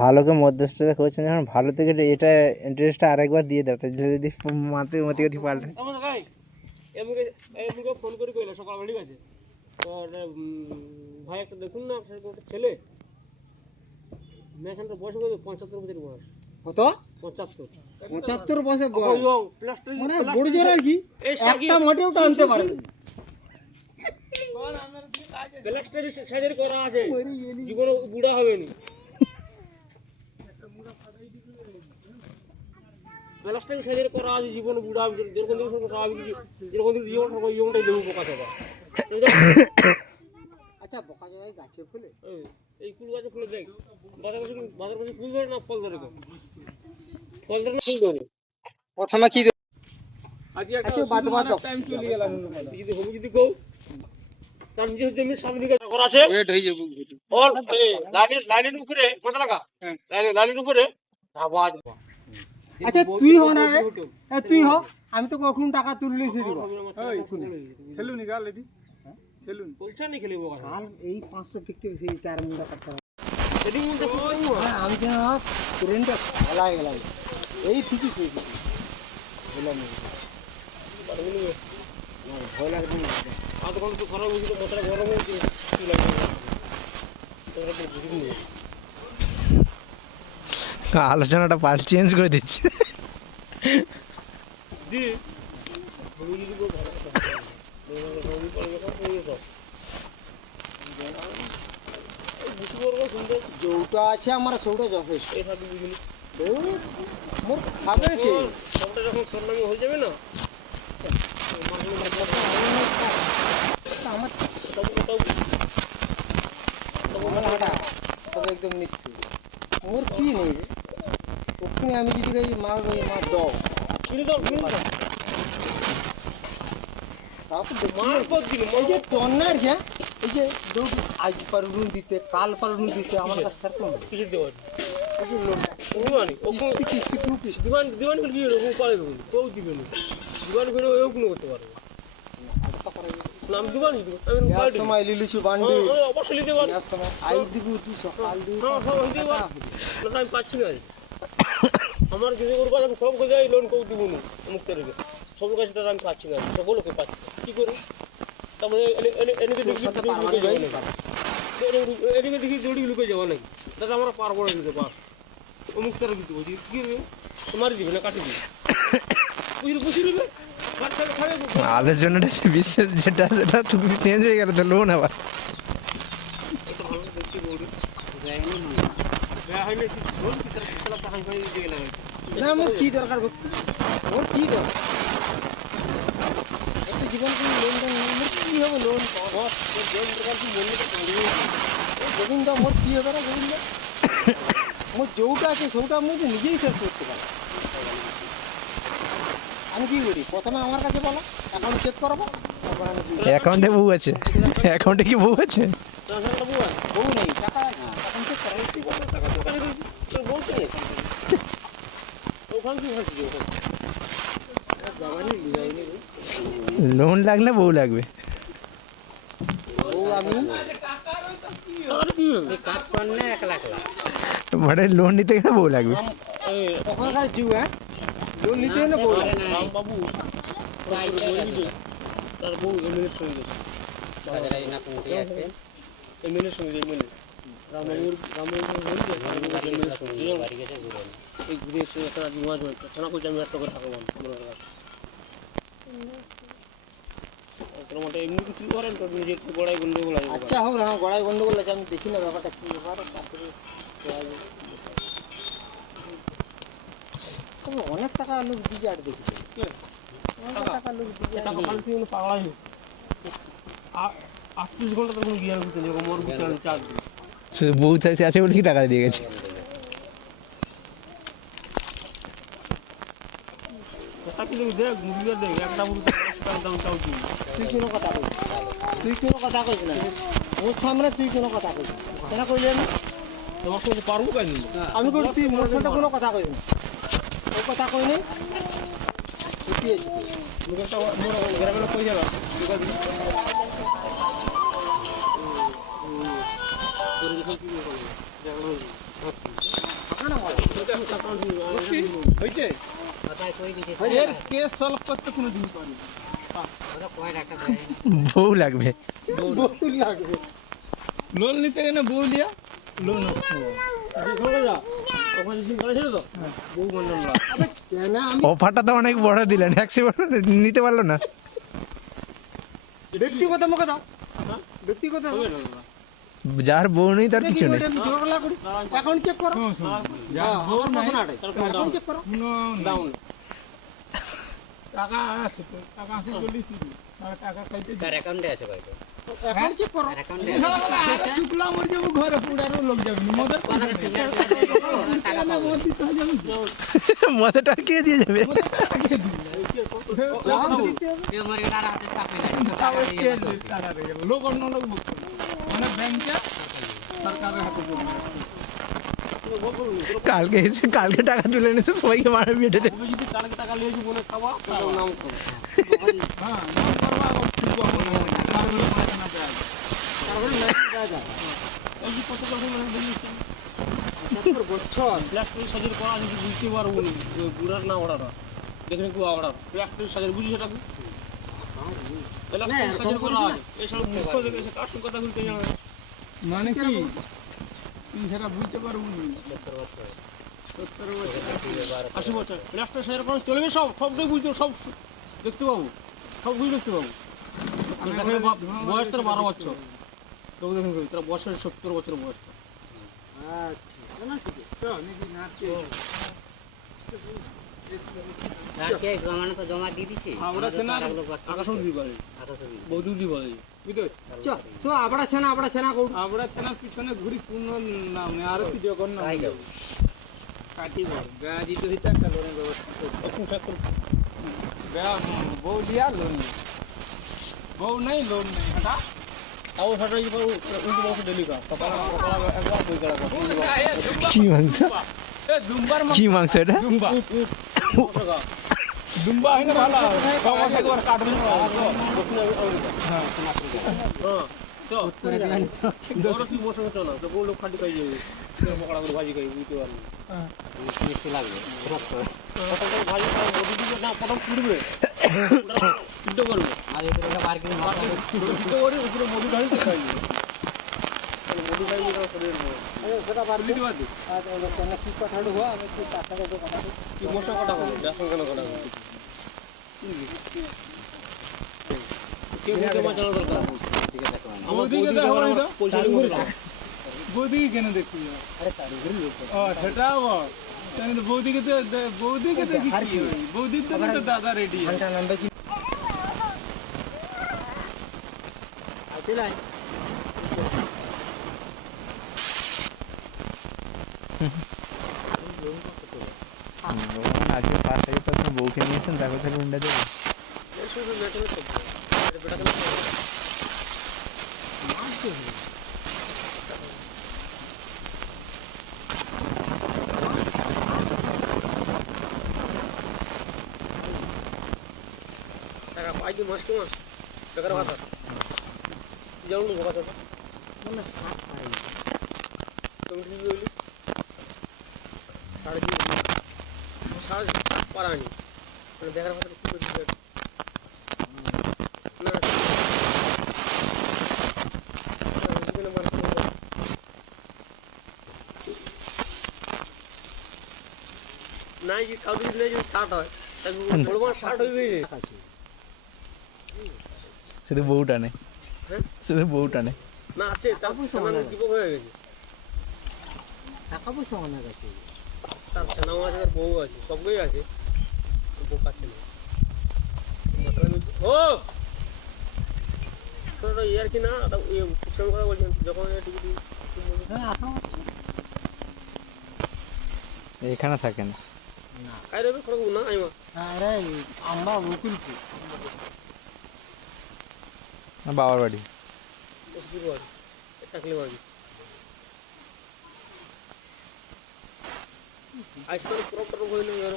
ভালোকে মধ্যস্থতা করছেন। যখন ভালো থেকে এটা ইন্টারেস্টটা আরেকবার দিয়ে দাও। তাহলে যদি মাতে মতি গতি পাল্টে ফোন করে কইলা সকালবেলা ঠিক আছে তো ভাই একটা দেখুন না সেরকম একটা ছেলে মেশানটা বয়স কত? পঁচাত্তর। বছর বয়স কত পঁচাত্তর পঁচাত্তর বয়স। ও প্লাস্টিক মানে বড় জোর আর কি? একটা মোটেও টানতে পারবে সাইজের করা আছে জীবনে বুড়া হবে নি প্লাস্টিক সাইজের করা আছে জীবনে বুড়া হবে। যেরকম স্বাভাবিক যেরকম দিন জীবন সঙ্গে জীবনটাই দেবো পোকা থেকে আচ্ছা বোকা জায়গায় গাছে ফুলে এই, ফুল গাছে ফুলে দেখ বাজার বাজার পাশে ফুল ধরে না ফল ধরে ফল ধরে না ফুল ধরে প্রথমে কি আজকে একটা আচ্ছা, বাদ বাদ টাইম চলে গেল যদি হবে যদি কও তার নিচে জমি সাত বিঘা আছে? ওয়েট হয়ে যাবে অল লাইনের লাইনের উপরে লাগা? লাইনের উপরে? আওয়াজ আচ্ছা তুই হ না রে। তুই হ। আমি তো কখন টাকা তুললে সে দিব? খেলুনি গাল এটি খেলুন। বলছে নি খেলিব কাল এই পাঁচশো ফিরতে সেই চার মিনিট কাটতে হ্যাঁ আমি কেন ট্রেনটা হয়ে এই সেই ভয় লাগবে না। মাথাটা গরম আলোচনাটা পাল্ট চেঞ্জ করে দিচ্ছে হয়ে যৌটা আছে আমার সৌটা যথেষ্ট মোর খাবে কে সবটা যখন হয়ে যাবে না আমার হাঁটা তবে একদম কি নেই? ওখানে আমি যদি এই মাল ওই মাল দাও। কিনে দাও কিনে দাও। এই যে হ্যাঁ? দৌড় আজ পারুন দিতে কাল পারুন দিতে আমার কাছে সেরকম কিসের দেওয়া দিবানি দিবান দিবান কি রকম পারে দিবান ওও কোনো করতে পারবে। নাম দিব আমি নেওয়ার পারি সময় লিলিছু বান্ডি। অবশ্যই পারি আই দিব দিব হ্যাঁ হ্যাঁ পারি না আমি পাচ্ছি না আমার কিছু করব আমি সব কাজে লোন কেউ দিব না মুক্ত রেখে। সব কাছে দাদা আমি পাচ্ছি না সকলকে পাচ্ছি। না। কি করে? তারপরে দৌড়ি লুকে যাওয়া ভাই? এদিকে দেখি দৌড়ি লুকে যাওয়া নাকি? দাদা আমরা পারব না দিতে পার। অমুক তারা কি রে? মারি দিবে না কাটি দিবে। বুঝলি বুঝি দিবে খাট খাবে খাবে আলোচনাটা যে বিশেষ যেটা সেটা তুমি চেঞ্জ হয়ে গেল তো লোন আবার এটা ভালো দেখছি বৌদি দেয়া হয়নি কি বল কি তারা বিশাল টাকা হাই দিয়ে গেলাম না মোর কি দরকার ভক্তি মোর কি দরকার একটা জীবন কোনো লোন দেন নেই মোর কি হবে লোন বস তোর যে দরকার তুই বললে তো করবি গোবিন্দ মোর কি হবে রে গোবিন্দ মোর যৌটা আছে সৌটা আমি তো নিজেই শেষ করতে পারি আমি কি করি? প্রথমে আমার কাছে বলো অ্যাকাউন্ট চেক করাবো অ্যাকাউন্টে বউ আছে। অ্যাকাউন্টে কি বউ আছে? বউ নেই টাকা অ্যাকাউন্ট চেক করা কি করব টাকা তো কাছে? রয়েছে তোর বলছে ওখান কি ভাবছি ওখান? যাবানি বুঝাইনি লোন লাগলে বউ লাগবে। মানে লোন নিতে গেলে বউ লাগবে। ওখানকার জিউ হ্যাঁ? লোন নিতে না বউ রাম বাবু তার বউ এমএলএর সঙ্গে। এমএলএর সঙ্গে এমএলএ। রামবাবুর রামবাবুর সঙ্গে। এই ঘুরে এসে একটা মাছ হয়েছে থানা করছে আমি একটা করে থাকব আচ্ছা হোক না হ্যাঁ, গড়াই গন্ডগোল আছে আমি দেখি না ব্যাপারটা কি ব্যাপার তারপরে। তবে অনেক টাকা লোক দেখি অনেক টাকা পাগলাই আটত্রিশ ঘণ্টা তখন বিয়ার করতে নেই মোর বিচার চার দিন। বউ থাকতে আছে বলে কি টাকা দিয়ে গেছে? তুই কোনো কথা কইস তুই কোনো কথা কইস না। ওর সামনে তুই কোনো কথা কইস না। কেন কইলি আমি? পারব কেন? আমি কই তুই মোর সাথে কোনো কথা কইস না। ও কথা কইনি? গ্রামের কই যাবা? হ্যাঁ, বউ লাগবে। বউ লাগবে। লোন নিতে গেলে বউ লিয়া লোন আচ্ছা, যা আমি অফারটা তো অনেক বড় দিলেন নিতে পারল না। ব্যক্তিগত মুখে দাও। হ্যাঁ? ব্যক্তিগত যার বউ নেই তার কিছু নেই চেক করো। হ্যাঁ, চেক করো। ডাউন টাকা আছে তো টাকা আছে বলিস টাকা খাইতে তার অ্যাকাউন্টে আছে কয়টা? অ্যাকাউন্টে শুক্লা মর যাব ঘরে পুরারও লোক যাবে মদের টাকা কে দিয়ে যাবে। লোক অন্য লোক মানে ব্যাংকে সরকারের হাতে কালকে এসে কালকে টাকা তুলে এনেছে সবাইকে মারা বেটে দেবে তুমি যদি কালকে টাকা লিয়েছি বলে খাওয়া তাহলে নাম করো হ্যাঁ নাম করবা আর খুব হবে না কারণ লোক আছে না যায় তারপরে ম্যাচ দেওয়া যায় এই যে কত যখন মানে বলিস পঁচাত্তর বছর প্লাস্টিক সাজের করা যদি বুঝতে পারব না ওই বুড়ার না ওড়াটা দেখেন কি ওড়া প্লাস্টিক সাজের বুঝি সেটা কি প্লাস্টিক সাজের করা আছে এসব মুখ দেখে এসে কার সঙ্গে কথা বলতে জানে না। মানে কি তুই সেটা বুঝতে পারব সত্তর বছর। আশি বছর। প্লাস্টিক সেরকম চলবে সব। সবটাই বুঝতে সব দেখতে পাবো। সব কিছু দেখতে পাবো। বয়স তার বারো বছর। লোক দেখুন তার বয়সের সত্তর বছর বয়স। আচ্ছা। পিছনে ঘুরি পূর্ণ নাম নেই আর কি যাব। কাটিব গাজি তো হিতা একটা লোনের ব্যবস্থা বউ দিয়া লোন বউ নেই লোন নেই। হটা কি মাংস? কি মাংস। এটা? দুম্বা উট উট টাকা দুম্বা হয় না ভালো কমাস একবার কাটবে দক্ষিণ আমেরিকা হ্যাঁ হ্যাঁ তো করে দিবেন তো। বড় কি বসে হতো না তো বউ লোক খাটি খাই যাবে পকড়া করে ভাজি খাই বুঝতে পারবি মিষ্টি মিষ্টি লাগবে সত্তর। প্রথম ভাজি খাই বডি দিবে না প্রথম পুড়বে সিদ্ধ করবে আর এর উপরে পার্কিং মাথা সিদ্ধ করে উপরে মধু ঢালি হবে কে বুঝতে বাঁচানো দরকার দিকে দেখো না। আমার ওদিকে বৌদি দেখো আমার এই তো। পয়সা মশলা বৌদিকে কেন দেখবি আরে কারিগরি লোক ও সেটাও বল। তাই তো বৌদিকে তো বৌদিকে দেখি বৌদির তো দাদা রেডি ঘণ্টা নামবে কি আছে লাই আজকে পাঁচ তারিখ পর তুমি বউকে নিয়েছেন তারপর থেকে উন্ডা দেবে শুধু মেটালে তো বেটা কেন টাকা পাই কি মাস কি মাস টাকার কথা জানো না কথা মানে কি সাত পারানি মানে দেখার কথা কি না। না, নেই। যে কাউকে যদি নাই যদি ষাট হয় তাহলে বড় মাছ ষাট হয়ে গেছে। আছে শুধু বউ টানে। হ্যাঁ? শুধু বউ টানে। না আছে তার সামান্য যুবক হয়ে গেছে। টাকা পয়সা অনেক আছে। তার ছেনাও আছে তার বউ আছে সবগুলোই আছে। ও! ইয়ার কি না ইয়ে কথা বলছেন যখন হ্যাঁ এখানে থাকেন। কাই রবি খড়গ না আইমা আরে আমরা উকিলপুর বাবার বাড়ি। বসে বাড়ি টাকলে বাড়ি। আজকাল প্রপার হয়ে না গেল